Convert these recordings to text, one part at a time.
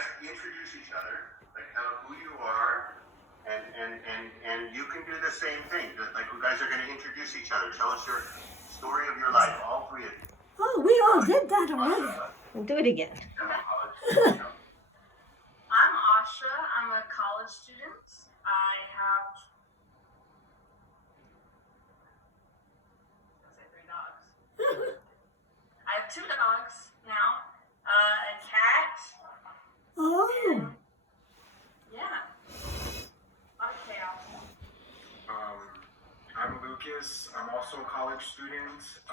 guys introduce each other, like tell who you are, and you can do the same thing. Like you guys are going to introduce each other. Tell us your story of your life, all three of you. Oh, we all did that already. We'll do it again. I'm Asha. I'm a college student. I have three dogs. I have two dogs now. A cat. Oh, And, yeah. A lot of chaos. I'm Lucas. I'm also a college student. I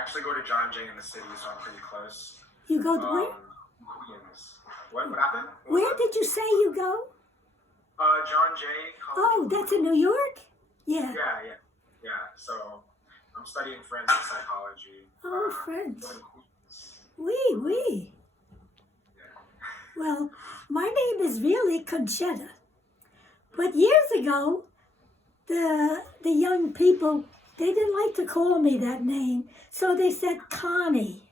actually go to John Jay in the city, so I'm pretty close. you go to where? Queens. What happened? Where did you say you go? John Jay College. Oh, that's in New York? Yeah. Yeah. So I'm studying forensic psychology. Oh, French. in Queens. Oui. Yeah. Well, my name is really Conchetta. But years ago, the young people, they didn't like to call me that name. So they said Connie.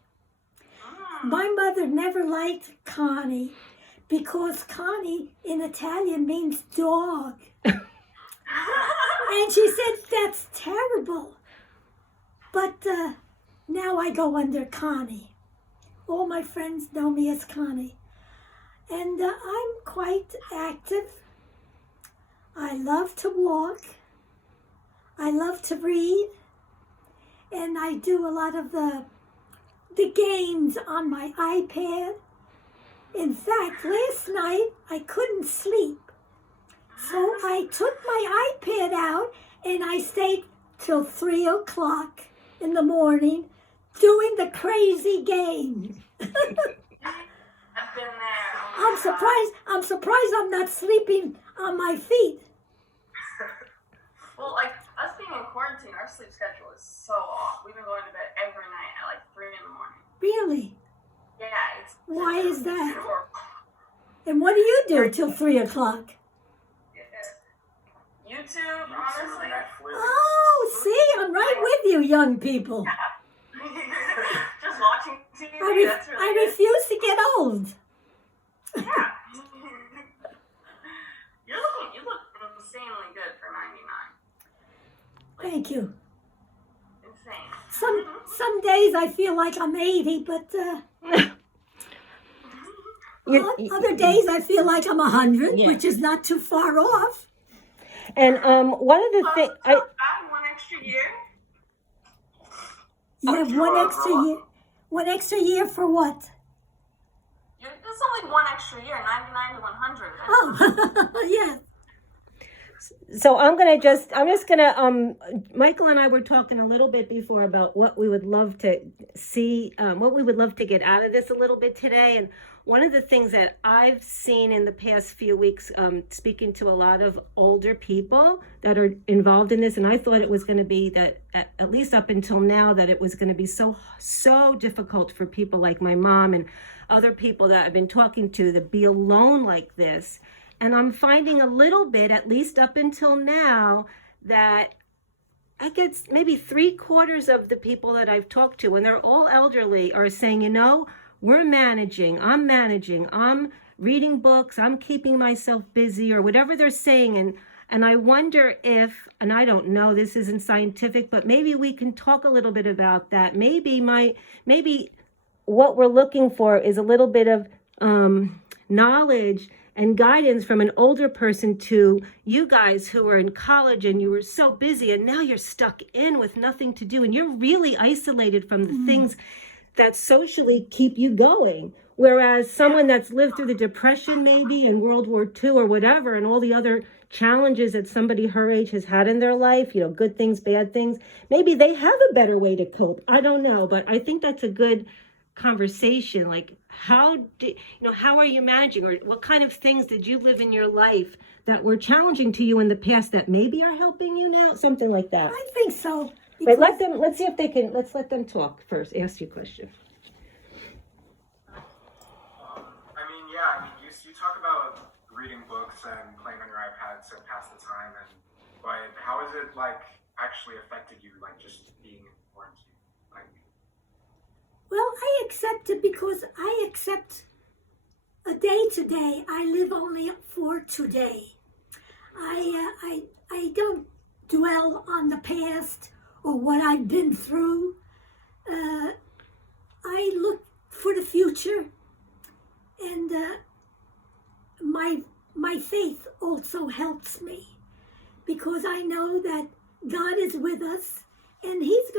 My mother never liked Connie because Connie in Italian means dog. And she said, that's terrible. But now I go under Connie. All my friends know me as Connie. And I'm quite active. I love to walk. I love to read. And I do a lot of the games on my iPad. In fact, last night I couldn't sleep. So I took my iPad out and I stayed till 3 o'clock in the morning doing the crazy game. I've been there. I'm surprised I'm not sleeping on my feet. Well, like us being in quarantine, our sleep schedule is so off. We've been going to bed every night at like 3 in the morning. Really? Yeah, it's. Why is that? Horrible. And what do you do till 3 o'clock? YouTube, honestly. Netflix. Oh, see, I'm right with you, young people. Just watching TV. That's really I it. refuse to get old. Yeah. You look insanely good for 99. Thank you. Insane. Some days I feel like I'm 80, but other days I feel like I'm 100, Yeah. which is not too far off. And one of the things I had 1 extra year. You have one extra year. 1 extra year for what? It's only 1 extra year, 99 to 100. Oh, yeah. So I'm just gonna Michael and I were talking a little bit before about what we would love to see, what we would love to get out of this a little bit today. And one of the things that I've seen in the past few weeks, speaking to a lot of older people that are involved in this, and I thought it was going to be that at least up until now that it was going to be so difficult for people like my mom and other people that I've been talking to be alone like this. And I'm finding a little bit, at least up until now, that I guess maybe 3/4 of the people that I've talked to, and they're all elderly, are saying, I'm managing, I'm reading books, I'm keeping myself busy, or whatever they're saying. And I wonder if, and I don't know, this isn't scientific, but maybe we can talk a little bit about that. Maybe what we're looking for is a little bit of knowledge and guidance from an older person to you guys who are in college and you were so busy and now you're stuck in with nothing to do and you're really isolated from the things that socially keep you going. Whereas someone that's lived through the Depression maybe in World War II or whatever and all the other challenges that somebody her age has had in their life, good things, bad things, maybe they have a better way to cope. I don't know, but I think that's a good conversation. Like how are you managing, or what kind of things did you live in your life that were challenging to you in the past that maybe are helping you now? Something like that. I think so. But let's see if they can, let's let them talk first. Ask you a question. You talk about reading books and playing on your iPads to pass the time, but how has it actually affected you, just being in quarantine? Well, I accept it because I accept a day today. I live only for today. I don't dwell on the past or what I've been through. I look for the future, and my faith also helps me, because I know that God is with us, and it's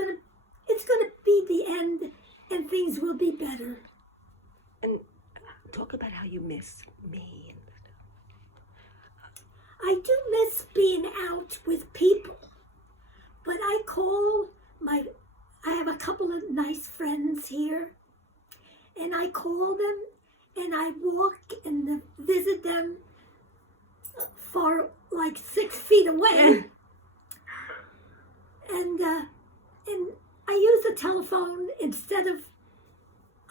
gonna be the end, and things will be better. And talk about how you miss me and stuff. I do miss being out with people, but I have a couple of nice friends here, and I call them, and I walk and visit them far, like 6 feet away. And I use the telephone instead of,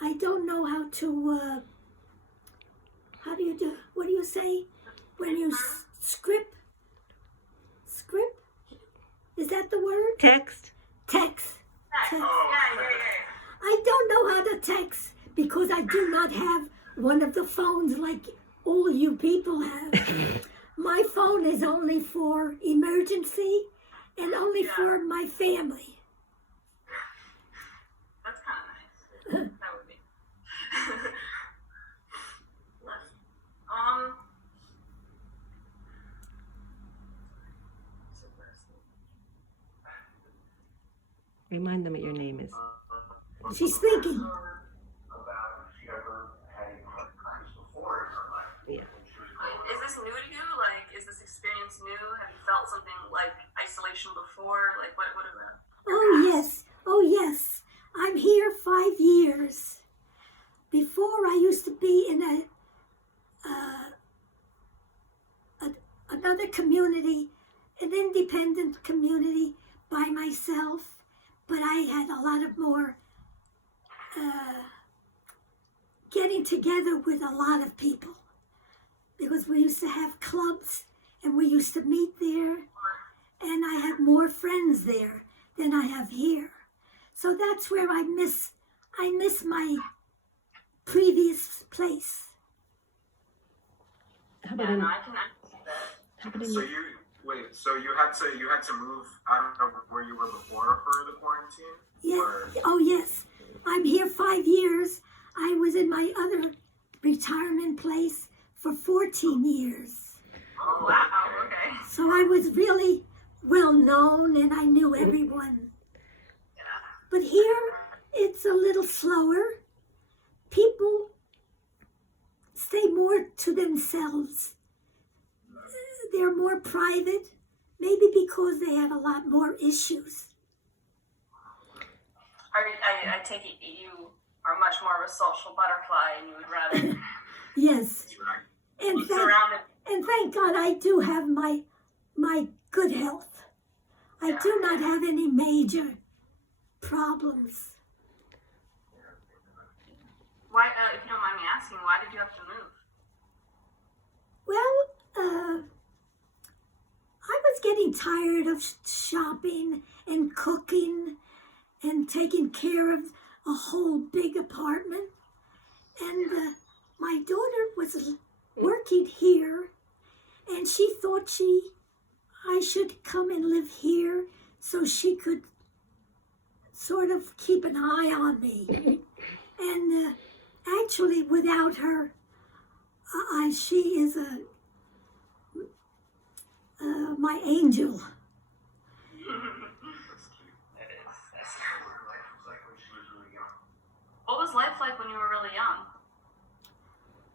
I don't know how to, what do you say? When you script? Is that the word? Text. Text. Yeah. I don't know how to text because I do not have one of the phones like all you people have. My phone is only for emergency and only for my family. That's kind of nice. That would be. Remind them what your name is. She's thinking. About if she ever had any hard times before in her life. Yeah. Is this new to you? Like, is this experience new? Have you felt something like isolation before? Like, what about? Oh yes. I'm here 5 years. Before I used to be in another community, an independent community by myself, but I had a lot of more getting together with a lot of people, because we used to have clubs and we used to meet there, and I have more friends there than I have here. So that's where I miss my previous place. How Yeah, about no, I can see that. how about So you had to move out of where you were before for the quarantine? Yeah. Or- Oh yes. I'm here 5 years. I was in my other retirement place for 14 years. Oh wow. Okay. So I was really well known and I knew everyone. Yeah. But here it's a little slower. People stay more to themselves. They're more private, maybe because they have a lot more issues. I take it you are much more of a social butterfly, and you would rather Yes. be And surrounded. thank God I do have my good health. I do not have any major problems. Why, if you don't mind me asking, why did you have to move? Well, I was getting tired of shopping and cooking and taking care of a whole big apartment. And my daughter was working here, and she thought I should come and live here so she could sort of keep an eye on me. And actually, without her, she is my angel. What was life like when you were really young?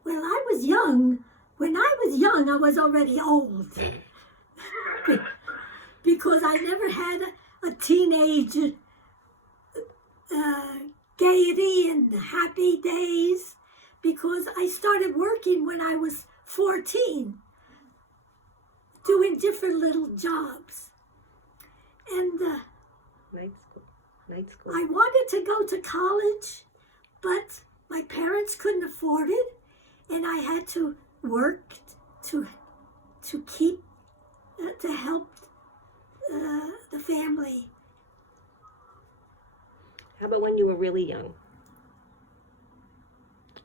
Well, I was young. When I was young, I was already old. Because I never had a teenage gaiety and happy days. Because I started working when I was 14, doing different little jobs. And night school? I wanted to go to college, but my parents couldn't afford it, and I had to work to keep to help the family. How about when you were really young?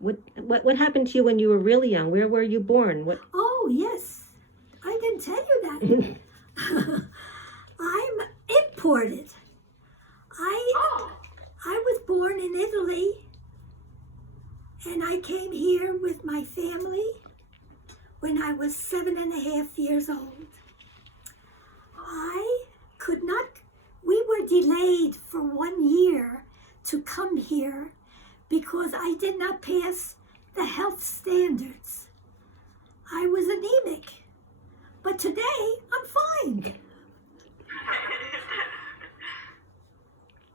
What happened to you when you were really young? Where were you born? What? Oh, yes. I didn't tell you that. I'm imported. Oh, I was born in Italy, and I came here with my family when I was 7.5 years old. I could not, we were delayed for 1 year to come here because I did not pass the health standards. I was anemic, but today I'm fine.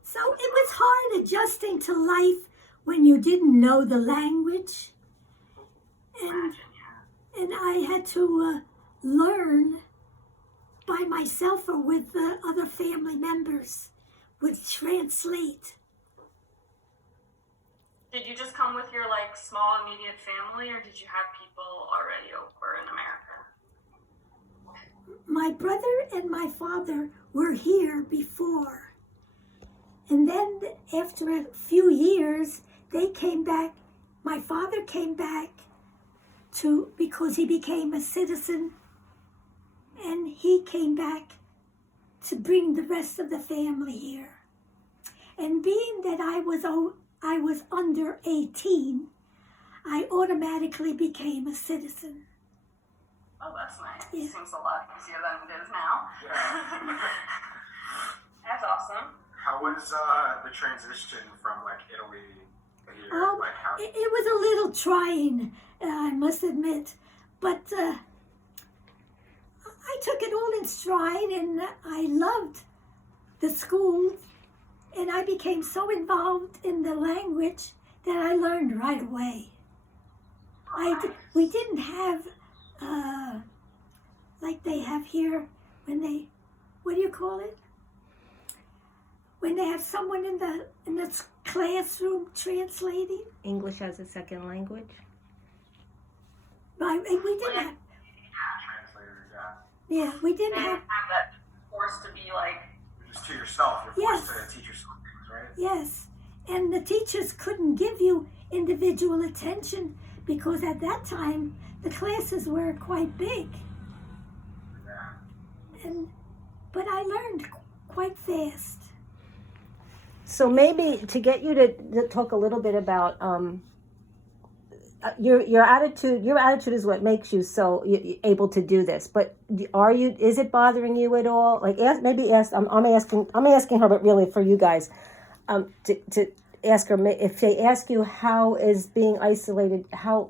So it was hard adjusting to life when you didn't know the language, and I had to learn by myself or with other family members would translate. did you just come with your like small immediate family, or did you have people already over in America? My brother and my father were here before, and then after a few years they came back. My father came back because he became a citizen, and he came back to bring the rest of the family here. And being that I was under 18, I automatically became a citizen. Oh, that's nice. Yeah. Seems a lot easier than it is now. Yeah. That's awesome. How was the transition from like Italy here? Oh, Like how? it was a little trying, I must admit, but I took it all in stride, and I loved the school, and I became so involved in the language that I learned right away. We didn't have like they have here when they, what do you call it? When they have someone in the classroom translating. English as a second language? We didn't have. Translator, yeah. Yeah, we They didn't didn't have. have that force to be like, Just to yourself, you're forced Yes. to teach yourself things, right? Yes, and the teachers couldn't give you individual attention because at that time the classes were quite big, Yeah. but I learned quite fast. So maybe to get you to talk a little bit about your attitude. Your attitude is what makes you so able to do this. But are you? Is it bothering you at all? Like, maybe ask. I'm asking her, but really for you guys, to ask her if they ask you how is being isolated, how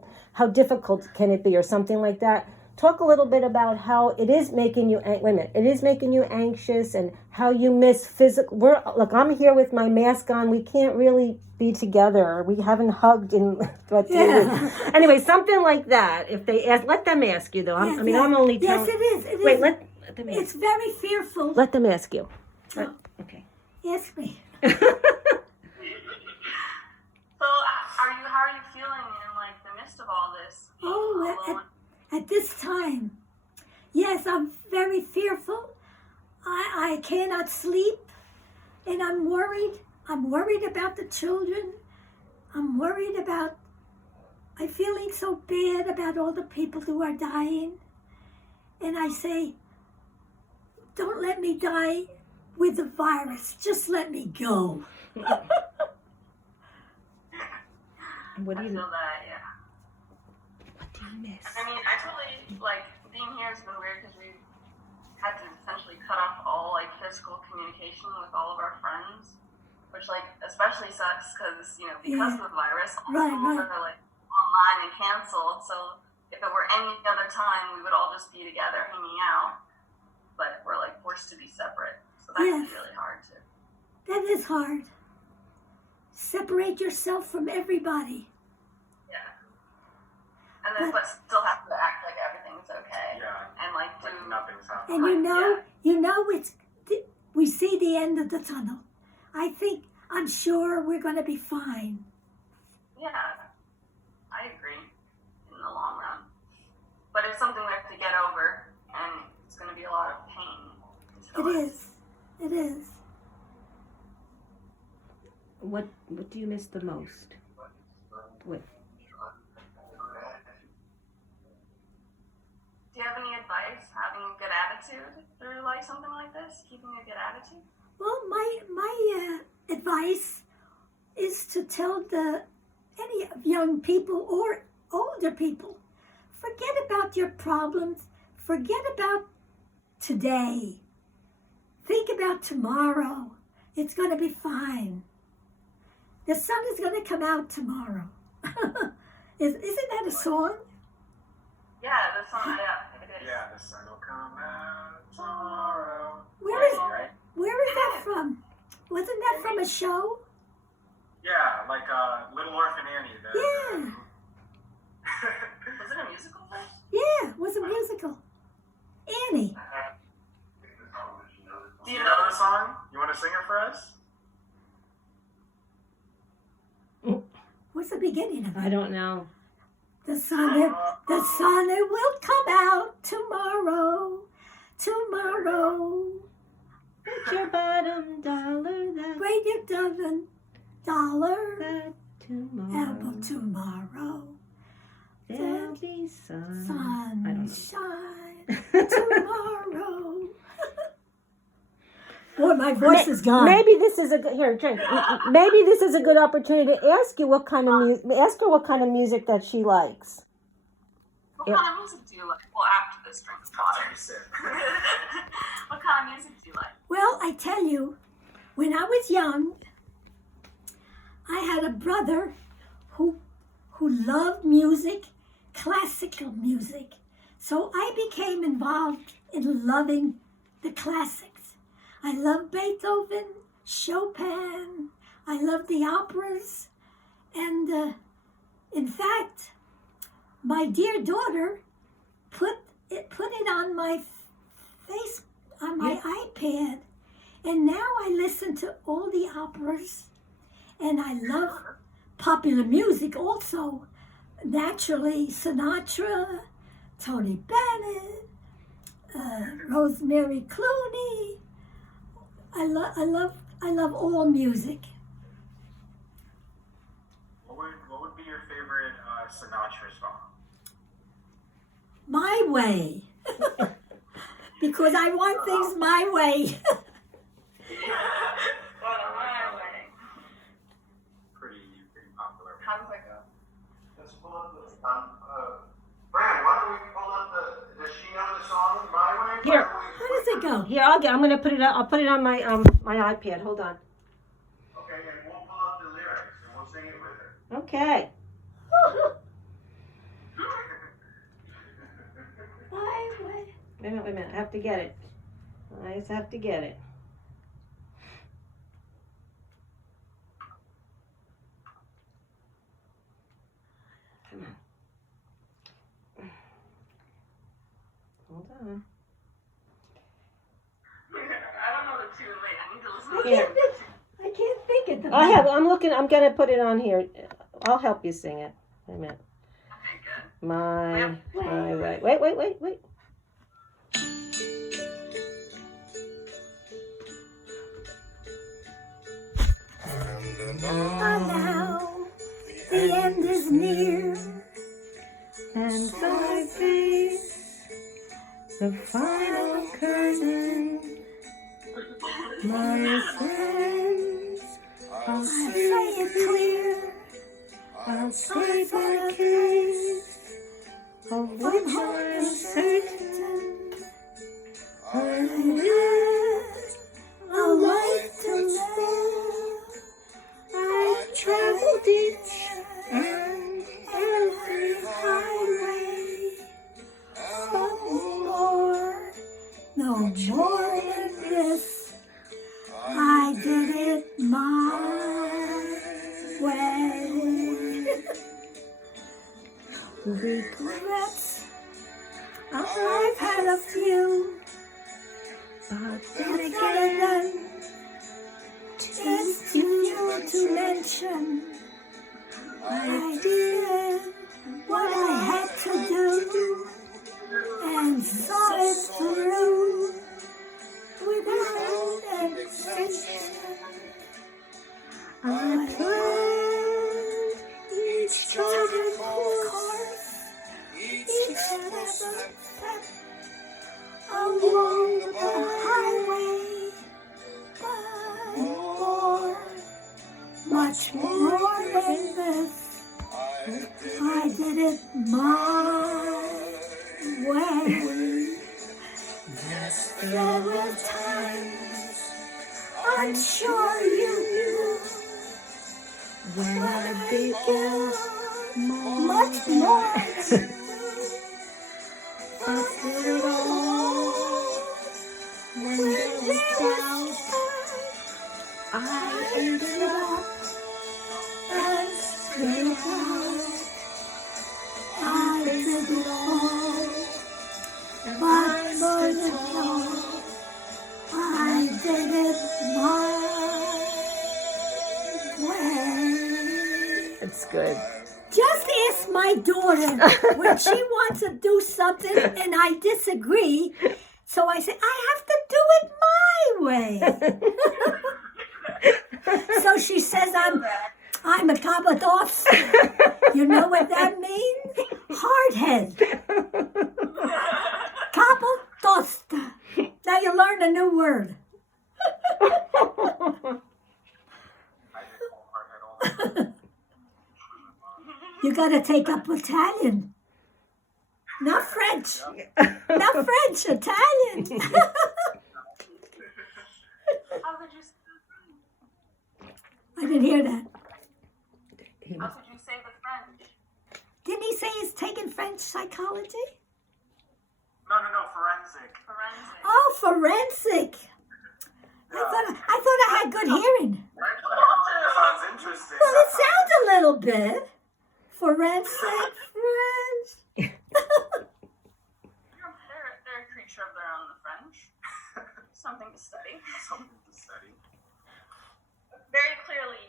difficult can it be, or something like that. Talk a little bit about how it is making you. Wait a minute. It is making you anxious, and how you miss physical. Look, I'm here with my mask on. We can't really be together. We haven't hugged in what 3 weeks. Anyway, something like that. If they ask, let them ask you though. Yes, I'm only yes, telling. it is. It Wait, is. let them ask. It's very fearful. Let them ask you. Oh. Okay. Ask me. so how are you feeling in like the midst of all this? Oh, Alone? at this time, yes, I'm very fearful. I cannot sleep, and I'm worried. I'm worried about the children. I'm worried about. I'm feeling so bad about all the people who are dying, and I say, don't let me die with the virus. Just let me go. What do I you? feel that, yeah. What do you miss? I mean, I totally, like, being here has been weird because we've had to essentially cut off all, like, physical communication with all of our friends, which, like, especially sucks because, you know, because of the virus, all Right, schools right. are, like, online and canceled, so if it were any other time, we would all just be together hanging out, but we're, like, forced to be separate, so that can Yes. be really hard, too. That is hard. Separate yourself from everybody. Yeah. And then, but still have to act like everything's okay. Yeah. And, like, do... Like nothing's happening. And Yeah. you know, we see the end of the tunnel. I'm sure we're going to be fine. Yeah, I agree in the long run. But it's something we have to get over, and it's going to be a lot of pain. It is. What do you miss the most? What? attitude through like something like this? Keeping a good attitude? Well, my advice is to tell any young people or older people, forget about your problems, forget about today, think about tomorrow. It's going to be fine. The sun is going to come out tomorrow. Isn't that a song? Yeah, the song. Yeah, it is. Yeah, the sun will come out tomorrow. Where is Right? where is that from? Wasn't that from a show? Yeah, like Little Orphan Annie. Yeah. Was it a musical first? Yeah, it was a musical. Annie. Do You know the song? You want to sing it for us? What's the beginning of it? I don't know. The sun it will come out tomorrow. Tomorrow. Put your bottom dollar that Bring your $7 tomorrow. apple tomorrow. There'll be sun. I don't know. Sunshine tomorrow. Boy, my voice is gone. Maybe this is a good maybe this is a good opportunity to ask you what kind of ask her what kind of music that she likes. What kind of music do you like? Well, after this drink of water. What kind of music do you like? Well, I tell you, when I was young, I had a brother who loved music, classical music. So I became involved in loving the classics. I love Beethoven, Chopin. I love the operas. And in fact, my dear daughter put it on my iPad, and now I listen to all the operas, and I love popular music also. Naturally, Sinatra, Tony Bennett, Rosemary Clooney. I love all music. What would be your favorite Sinatra song? My way. Because I want things my way. Pretty popular. How does that go? Let's pull up the, Fran, why don't we pull up does she know the song My Way? Here. How does it go? Here, I'm gonna put it I'll put it on my my iPad. Hold on. Okay, and we'll pull up the lyrics and we'll sing it with her. Okay. My way. Wait a minute. I have to get it. I just have to get it. Come on. Hold on. I don't know the tune. Wait, I need to listen to Here. it. I can't think of the I'm gonna put it on here. I'll help you sing it. Wait a minute. Okay, good. My way. Wait. now the end is near, And so I face the final curtain. My sins, I'll I say say it clear, I'll state my case, of which I am certain. I live a life to live. I've traveled each and every highway, No more than this. I did it my way. Regrets, I've had a few, but then again, it's too few to mention. I did what I had to do and saw it through without exception. I planned each charted course, each step along the highway, but more, much more than this. I did it my way. Yes, there were times I'm sure you knew when I began much more to do. But through it all, when there was doubt, I ended up and straight out. I did it all, but for the all, I did it my way. It's good. Just ask my daughter when she wants to do something and I disagree. So I say, I have to do it my way. So she says, I'm a kabados. You know what that means? Hardhead. Kabadosta. Now you learn a new word. I did call hardhead all the time. You gotta take up Italian. Not French. Not French, Italian. How could you? I didn't hear that. How could you say the French? Didn't he say he's taking French psychology? No, forensic. Forensic. Oh, forensic. I thought I had good hearing. Sounds interesting. Well, it sounds a little bit. Forensic French. They're a creature of their own, the French. Something to study. Something to study. Very clearly,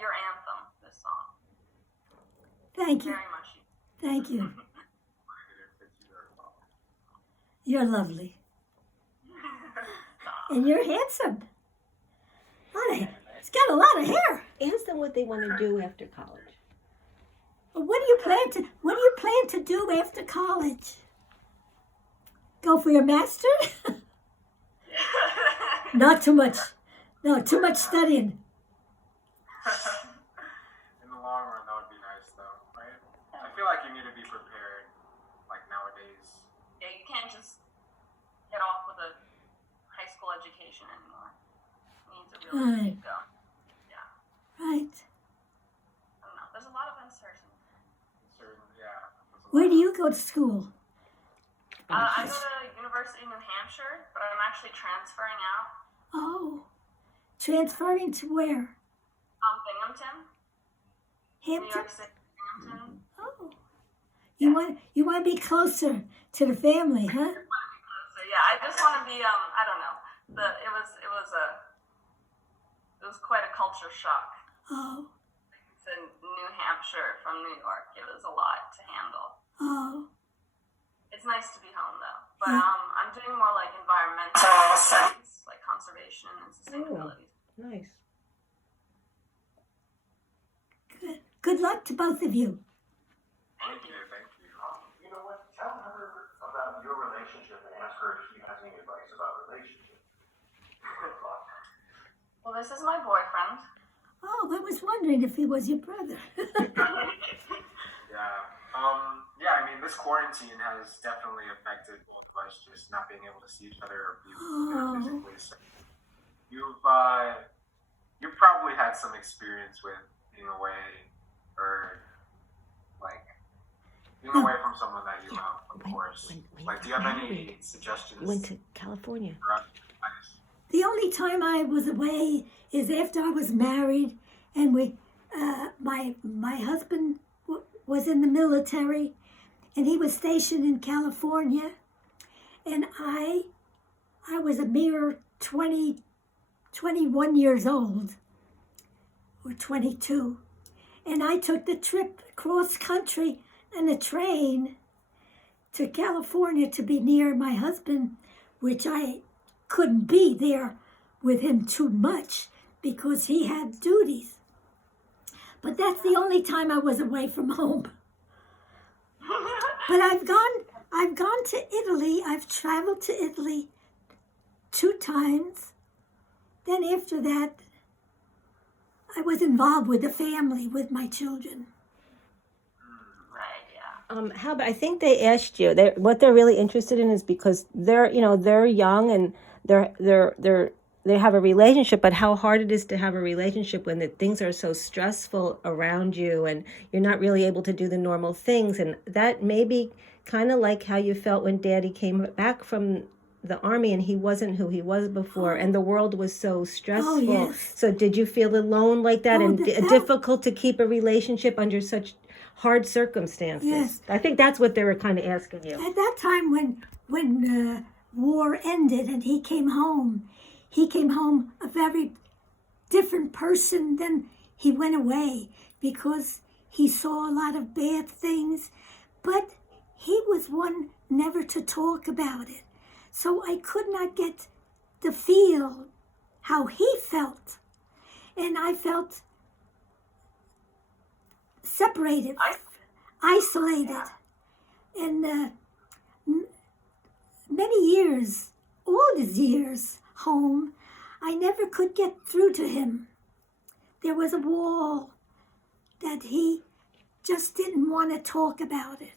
your anthem, this song. Thank you. Very much. Thank you. You're lovely. And you're handsome. He's got a lot of hair. Ask them what they want to do after college. What do you plan to do after college? Go for your master? Not too much. No, too much studying. In the long run, that would be nice, though, right? I feel like you need to be prepared, like nowadays. Yeah, you can't just get off with a high school education anymore. You need to really Right. go. Yeah. Right. I don't know. There's a lot of uncertainty. Certainly, yeah. Where do you go to school? I go to University of New Hampshire, but I'm actually transferring out. Oh, transferring to where? Binghamton, New Hampton? York City, Binghamton. Oh, you want to be closer to the family, huh? So yeah, I just want to be. I don't know. It was quite a culture shock. Oh, To New Hampshire from New York, it was a lot to handle. oh, It's nice to be home though. But I'm doing more like environmental studies, like conservation and sustainability. Nice. good. Good luck to both of you. Thank you. Thank you. You know what? Tell her about your relationship and ask her if she has any advice about relationships. Well, this is my boyfriend. Oh, I was wondering if he was your brother. Yeah, I mean, this quarantine has definitely affected both of us, just not being able to see each other or be physically. So you've probably had some experience with being away, or like being away from someone that you love, of course. Like, do you have any suggestions? Went to California. for us? The only time I was away is after I was married, and my husband was in the military, and he was stationed in California, and I was a mere 21 years old, or 22, and I took the trip cross country on a train to California to be near my husband, which I couldn't be there with him too much because he had duties. But that's the only time I was away from home. But I've gone I've gone to Italy. I've traveled to Italy 2 times. Then after that, I was involved with the family, with my children. Right, yeah. How about, I think they asked you, what they're really interested in is because they're young and they have a relationship, but how hard it is to have a relationship when things are so stressful around you and you're not really able to do the normal things. And that may be kind of like how you felt when Daddy came back from the army and he wasn't who he was before, and the world was so stressful. Oh, yes. So did you feel alone like that, and that- difficult to keep a relationship under such hard circumstances? Yes. I think that's what they were kind of asking you. At that time when war ended and he came home a very different person than he went away, because he saw a lot of bad things, but he was one never to talk about it. So I could not get the feel how he felt. And I felt separated, isolated. And many years, all these years home, I never could get through to him. There was a wall that he just didn't want to talk about it.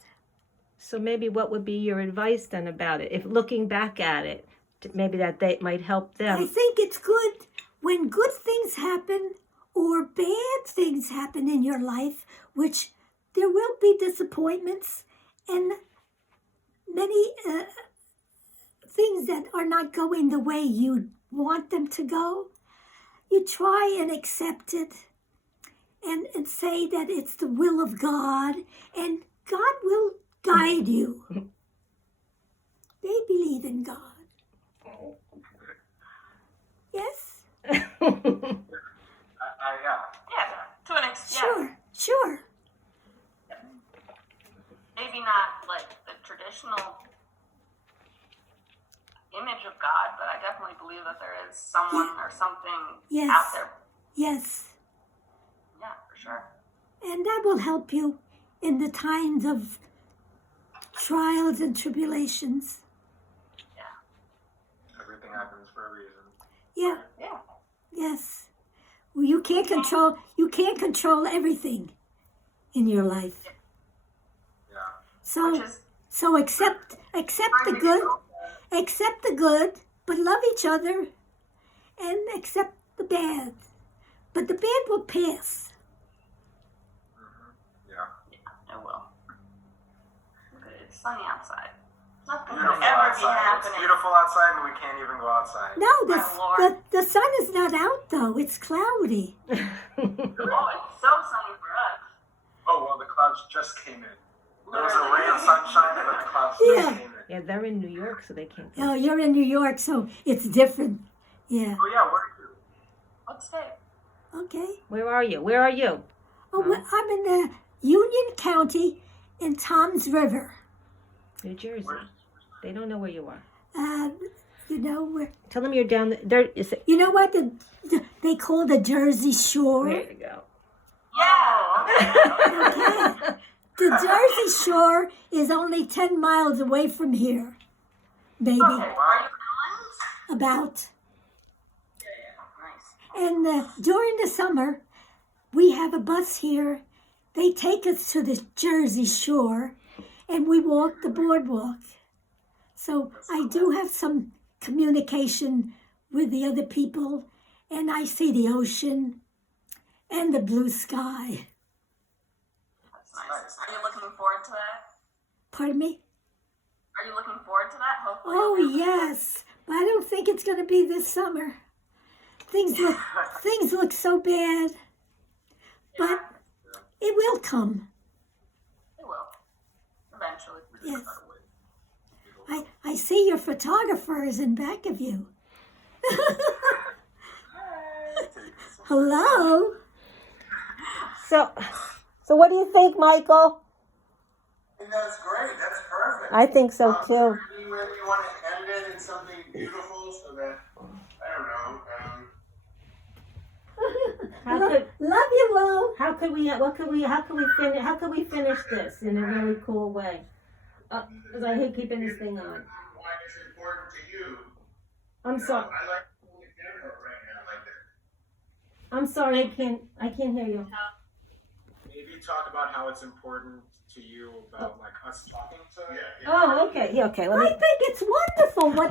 So maybe what would be your advice then about it? If looking back at it, maybe that they might help I them. think it's good when good things happen or bad things happen in your life, which there will be disappointments and many things that are not going the way you want them to go. You try and accept it and say that it's the will of God, and God will guide you. They believe in God. Yes? Yeah. Yeah, to an extent. Sure. Maybe not like the traditional image of God, but I definitely believe that there is someone or something Yes. out there. Yes. Yeah, for sure. And that will help you in the times of trials and tribulations. Everything happens for a reason. Yeah. Yeah. Yes. Well, you can't control everything in your life. Yeah. Which is So accept the good, but love each other, and accept the bad. But the bad will pass. Yeah. it will. Look, it's sunny outside. Nothing Beautiful could ever be outside. It's happening. beautiful outside, and we can't even go outside. No, My Lord. the sun is not out though. It's cloudy. Oh, it's so sunny for us. Oh well, the clouds just came in. There was a ray of sunshine, and then the clouds Yeah. just came in. Yeah, they're in New York, so they can't go. Oh, you're in New York, so it's different. Yeah. Oh yeah, where are you? Upstate. Okay. Where are you? Where are you? Oh, well, I'm in Union County in Toms River. New Jersey. They don't know where you are. You know where? Tell them you're down there. Is it? You know what they call the Jersey Shore? There you go. Yeah. Okay. The Jersey Shore is only 10 miles away from here. Maybe. Okay. Are you islands? About. Yeah. Nice. And during the summer, we have a bus here. They take us to the Jersey Shore, and we walk the boardwalk. So I do have some communication with the other people, and I see the ocean and the blue sky. That's nice. Are you looking forward to that? Pardon me? Are you looking forward to that? Hopefully. Oh, you'll be able to- yes. But I don't think it's going to be this summer. Things look so bad. But it will come. It will. Eventually. Yes. I see your photographers in back of you. Hello? So what do you think, Michael? That's great. That's perfect. I think so too. Maybe you want to end it in something beautiful so that, I don't know, Love you all. How could we finish this in a really cool way? Because I hate keeping this thing on. Why it's important to you. I'm sorry. I like the camera right now like that. I'm sorry. I can't hear you. Maybe talk about how it's important to you about like us talking to. Yeah. Oh, okay. Yeah, okay. Let me. I think it's wonderful what